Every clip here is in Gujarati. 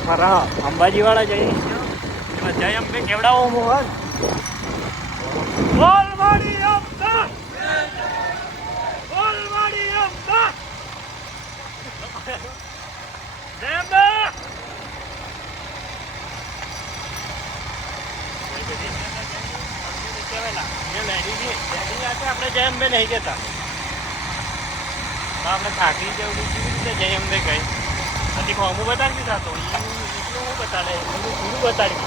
ફરા અંબાજી વાળા જઈ જય અંબે કેવડાવો મોહન બોલવાડી અંબા બોલવાડી અંબા જય અંબે આપણે જય અંબે નહીં જતા આપણે થાકી જવું કેવી રીતે જય અંબે ગઈ હજી હોમું બતાડી દીધા તો એટલું હું બતાડે પૂરું બતાડી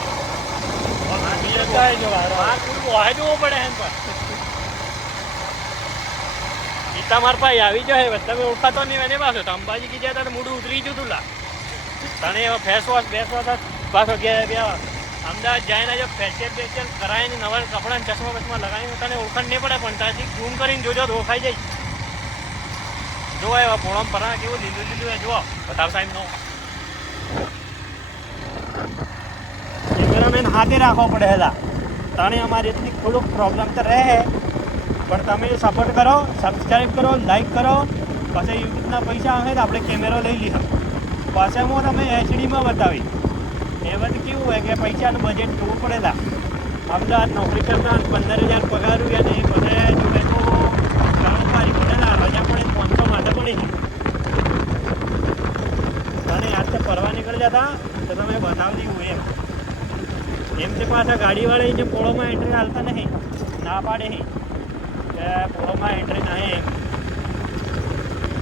જોવું પડે એમ પર ગીતા માર પાસે આવી જાય તમે ઓળખાતો નહીં એને પાછો તો અંબાજી કી જતા મોઢું ઉતરી ગયું તું લા તને ફેસ વોશ પાછો ગયા અમદાવાદ જાય ને જો ફેશિયલ કરાય ને નવા કપડાં ચશ્મા બસમાં લગાવીને તને ઓળખાણ નહીં પડે પણ ત્યાંથી ઝૂમ કરીને જોજો તો ઓળખાઈ જાય જોવા એવા પોળામાં પરા કેવું લીલું લીલું એ જુઓ બતાવ સાહેબ નો કેમેરામેન હાથે રાખવો પડે હતા તાણે અમારી એટલી થોડુંક પ્રોબ્લેમ તો રહે પણ તમે સપોર્ટ કરો સબસ્ક્રાઈબ કરો લાઈક કરો પછી યુટ્યુબના પૈસા આવે તો આપણે કેમેરો લઈ લીધો પાછા હું તમે એચડીમાં બતાવી એ બધું કેવું હોય કે પૈસાનું બજેટ જોવું પડેલા અમદાવાદ નોકરી કરતા 15,000 પગાર ગયા ને બધા જોડે તો કર્મચારી પડેલા રજા પડે 500 માટે પડી અને આજ તો ફરવા નીકળી જતા તો તમે બતાવી દીધું એમ તે પાછા ગાડીવાળા જે પોળોમાં એન્ટ્રી હાલતા નહીં ના પાડે નહીં કે પોળોમાં એન્ટ્રી નહીં એમ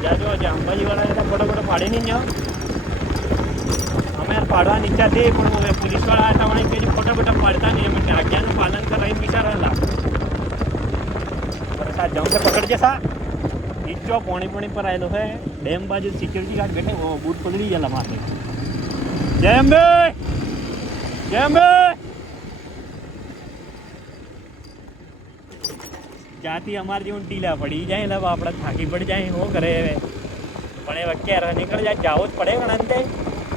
જ્યાં જો અંબાજીવાળા જતા ફોટો પાડી નહીં જાઓ અમે પાડવાની ઈચ્છા થઈ પણ પોલીસવાળા હતા મને કે ફોટા પાડતા નહીં એમ આજ્ઞાનું પાલન કરાવીને વિચારેલા વરસાદ જાઉં છે પકડજે સા ઈચ્છો પોણી પર આવેલો છે ડેમ બાજુ સિક્યુરિટી ગાર્ડ બેઠે બૂટ પકડી ગયેલા માથે જય અંબે જય અંબે જાતી અમારી જેવું ટીલા પડી જાય એટલે આપણે થાકી પડી જાય શું કરે પણ એ વખતે નીકળી જાય જવું જ પડે ગણંતે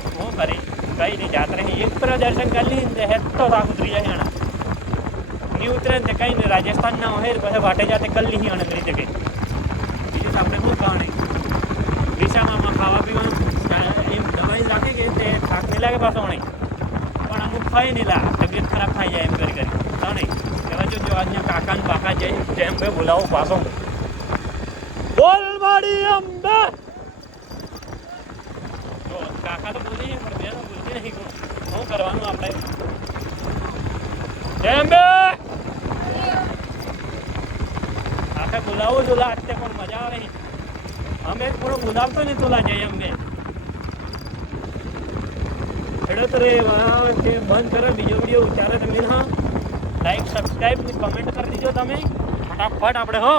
શું કરી કઈ નહીં જાત્રા નહીં એક પર દર્શન કરી લઈને હેઠો થાક ઉતરી જાય આણા નહીં ઉતરે ને કઈ નહીં રાજસ્થાનના હોય પછી વાટે જાતે કરી લીધી અણગરી જગ્યાએ બીજું તો આપણે શું ખાવાની રિક્ષામાં ખાવા પીવાનું એમ દવાઈ રાખે કે તે થાક નહીં લાગે પાછો નહીં પણ અમુક ખાઈ નહીં લા તબિયત ખરાબ થઈ જાય એમ કરી તો નહીં એવા જો આજના કાકાને બાકા જાય જેમ ભાઈ બોલાવો પાછો બોલવાડી અંબે કાકા તો બોલી પણ બે બોલતી નહીં શું કરવાનું આપણે જય અંબે આખે બોલાવો જોલા આજે પણ મજા આવે અમે થોડો બોલાવતો ને તોલા જય અંબે ખેડૂત રે બંધ કરો બીજો વિડીયો ઉતારે તમે હા લાઈક સબસ્ક્રાઈબ કમેન્ટ કરી દીજો તમે ફટાફટ આપણે હો